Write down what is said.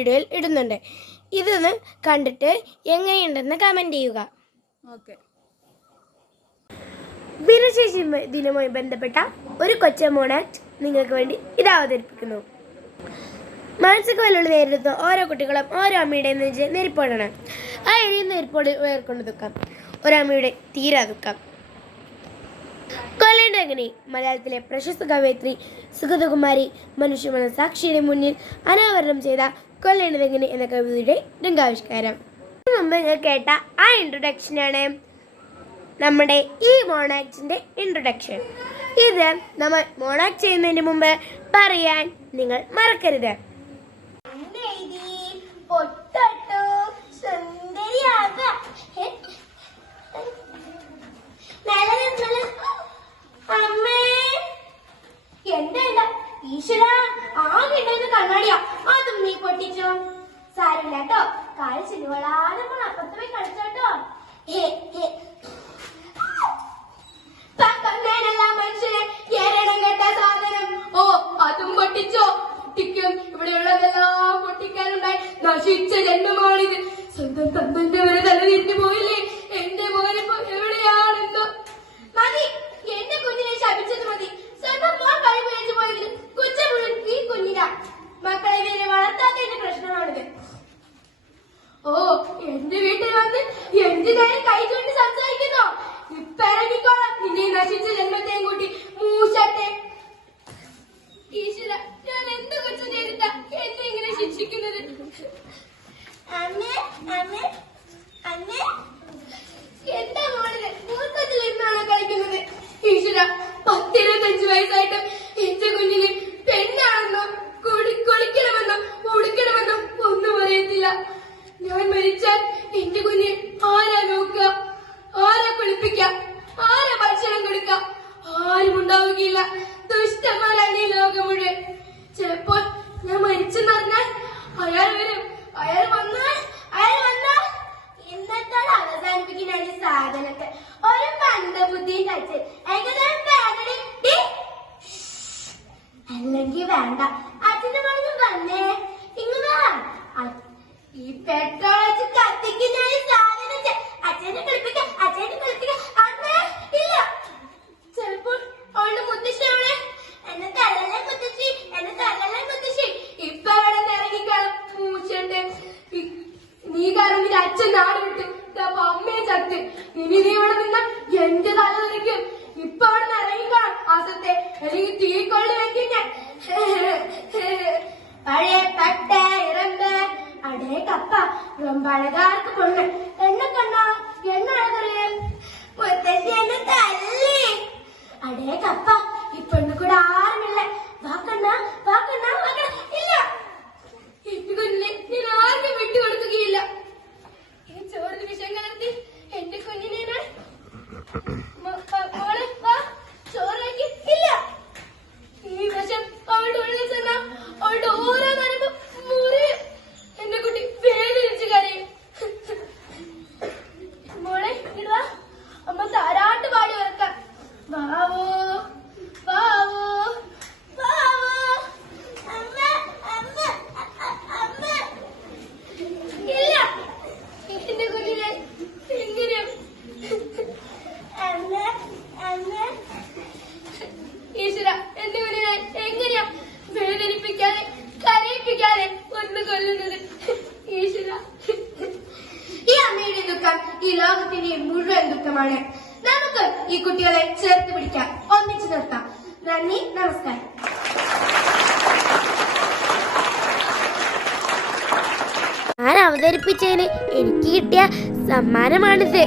വീഡിയോയിൽ ഇടുന്നുണ്ട്. ഇതൊന്ന് കണ്ടിട്ട് എങ്ങനെയുണ്ടെന്ന് കമൻറ്റ് ചെയ്യുക. ഓക്കെ. ഭിന്നശേഷി ദിനവുമായി ബന്ധപ്പെട്ട ഒരു കൊച്ചു മോണാക്ട് നിങ്ങൾക്ക് വേണ്ടി ഇത് അവതരിപ്പിക്കുന്നു. മാനസിക വെല്ലുവിളി നേരിടുന്ന ഓരോ കുട്ടികളും ഓരോ അമ്മയുടെ നെരിപ്പോടാണ്. ആ എരിയുന്ന നെരിപ്പോട് വേർക്കൊണ്ട് ദുഃഖം, ഒരമ്മയുടെ തീരാ ദുഃഖം. കൊല്ലേണ്ടങ്ങനെ മലയാളത്തിലെ പ്രശസ്ത കവയിത്രി സുഗതകുമാരി മനുഷ്യമന സാക്ഷിയുടെ മുന്നിൽ അനാവരണം ചെയ്ത കൊല്ലേണ്ടതെങ്ങനെ എന്ന കവിതയുടെ രംഗാവിഷ്കാരം. മുമ്പ് നിങ്ങൾ കേട്ട ആ ഇൻട്രൊഡക്ഷനാണ് നമ്മുടെ ഈ മോണാക്ടിൻ്റെ ഇൻട്രൊഡക്ഷൻ. ഇത് നമ്മൾ മോണാക്ട് ചെയ്യുന്നതിന് മുമ്പ് പറയാൻ നിങ്ങൾ മറക്കരുത്. ഈശ്വര, ആകെ കണ്ണാടിയാ, അതും നീ പൊട്ടിച്ചോ? സാരില്ല കേട്ടോ, കാല് ചിലുവളാതെ അപ്പുറത്ത് പോയി കളിച്ചോട്ടോ. മനുഷ്യനെ ഏരണം കേട്ട സാധനം. ഓ, അതും പൊട്ടിച്ചോ? പൊട്ടിക്കും. ഇവിടെയുള്ളതെല്ലാം പൊട്ടിക്കാനുണ്ടായി നശിച്ച ജന്മമാണിത്. സ്വന്തം തന്തന്റെ വരെ തല തിരിഞ്ഞു പോയില്ലേ? എന്റെ മോനിപ്പോ എവിടെയാണെന്തോ. മതി, എന്റെ കുഞ്ഞിനെ ശപിച്ചത് മതി. സ്വന്തം മോൻ കഴിവ് വെച്ചു പോയതിൽ കുറ്റം മുഴുവൻ ഈ കുഞ്ഞിനാ. മക്കളെ ഇവരെ വളർത്താത്തതിന്റെ പ്രശ്നമാണിത്. ഓ, എന്റെ വീട്ടിൽ വന്ന് എന്തിനേരം കൈ ചൂണ്ടി സംസാരിക്കുന്നോ? ഇപ്പൊ ഇറങ്ങിക്കോളാം നിന്നെ നശിച്ച ജന്മത്തെയും കൂട്ടി മൂശട്ടെ. ഈശ്വര, ഞാൻ എന്ത് കുറ്റം ചെയ്തിട്ടാ എന്നെ ഇങ്ങനെ ശിക്ഷിക്കുന്നത്? എന്താ മോളിത് മൂത്തത്തിലിരുന്നാണ് കളിക്കുന്നത്? ഈശ്വര, 10-25 വയസ്സായിട്ടും എന്റെ കുഞ്ഞിന് പെണ്ണാണെന്നോ കുളിക്കണമെന്നോ ഉടുക്കണമെന്നോ ഒന്നും അറിയത്തില്ല. ഞാൻ മരിച്ചാൽ എന്റെ കുഞ്ഞ് ആരാ നോക്കുക? ആരാ കുളിപ്പിക്ക? ആരാ ഭക്ഷണം കൊടുക്ക? ആരും ഉണ്ടാവുകയില്ല. ദുഷ്ടന്മാരാണ് ഈ ലോകം മുഴുവൻ. ചിലപ്പോൾ ഞാൻ മരിച്ചെന്നറിഞ്ഞാൽ അയാൾ വരും. അയാൾ വന്നാൽ ഇന്നത്തോടെ അവസാനിപ്പിക്കുന്ന ഈ സാധനത്തെ ഒരു മന്ദബുദ്ധി കഴിച്ച് അല്ലെങ്കിൽ വേണ്ട. അച്ഛന്റെ പണിക്ക് വന്നേ ഇങ്ങനെ ഈ പെട്രോൾ വെച്ച് കത്തിക്കുന്ന ഈ സാധനത്തെ അച്ഛനെ കളിപ്പിക്കാം. അമ്മേ ഇല്ല. ചിലപ്പോൾ അവളുടെ മുത്തശ്ശിയോടെ എന്നെ തലല്ലേ മുത്തശ്ശി. ഇപ്പൊ അവിടെ ഇറങ്ങിക്കാളും മൂച്ചുണ്ട്. നീ കാരണം നിന്റെ അച്ഛൻ നാട് വിട്ട് അപ്പൊ അമ്മയെ ചത്ത്. ഇനി നീ ഇവിടെ നിന്ന എന്റെ തല നിൽക്കും. ഇപ്പൊ അവിടെ നിന്ന് ഇറങ്ങിക്കാളും ആസത്തെ, അല്ലെങ്കിൽ തീക്കൊള്ളി വെക്കും ഞാൻ. പഴയ പട്ട ഇറമ്പ് അടേ കപ്പ ரொம்ப അഴകാർക്ക് പൊണ്ണ് എന്നെ കണ്ടാ എന്നഴകറിയ മുത്തശ്ശി എന്നെ തല്ലി. അടേ കപ്പ ഈ പെണ്ണു കൂടെ ആരുമില്ല. വാക്കണ്ണ ഇല്ല. എന്റെ കുഞ്ഞിനെ ഞാൻ ആർക്കും വിട്ടുകൊടുക്കുകയില്ല. ഈ ചോറിന് വിഷം കലർത്തി എന്റെ കുഞ്ഞിനെ ഞാൻ മോളെ വാ ചോറിലേക്ക് ഇല്ല. ഈ വിഷം അവളുടെ ഉള്ളിൽ ചെന്ന അവളുടെ ഓരോ നരമ്പും മുറിയും. എന്റെ കുട്ടി വേദനിച്ച് കരയും. മോളെ ഇടുവാ, അമ്മ താരാട്ട് പാടി ഉറക്കാം. വാവോ വാവോ വാവോ. ഇല്ല, എന്റെ കുഞ്ഞിനെ എങ്ങനെയാ ഈശ്വര, എന്റെ കുഞ്ഞിനെ എങ്ങനെയാ വേദനിപ്പിക്കാതെ കരയിപ്പിക്കാതെ ഒന്ന് കൊല്ലുന്നത്? ഈശ്വര, ഈ അമ്മയുടെ ദുഃഖം ഈ ലോകത്തിന്റെ മുഴുവൻ ദുഃഖമാണ്. നമുക്ക് ഈ കുട്ടികളെ ചേർത്ത് പിടിക്കാം, ഒന്നിച്ചു നിർത്താം. നന്ദി, നമസ്കാരം. ഞാൻ അവതരിപ്പിച്ചതിന് എനിക്ക് കിട്ടിയ സമ്മാനമാണിത്.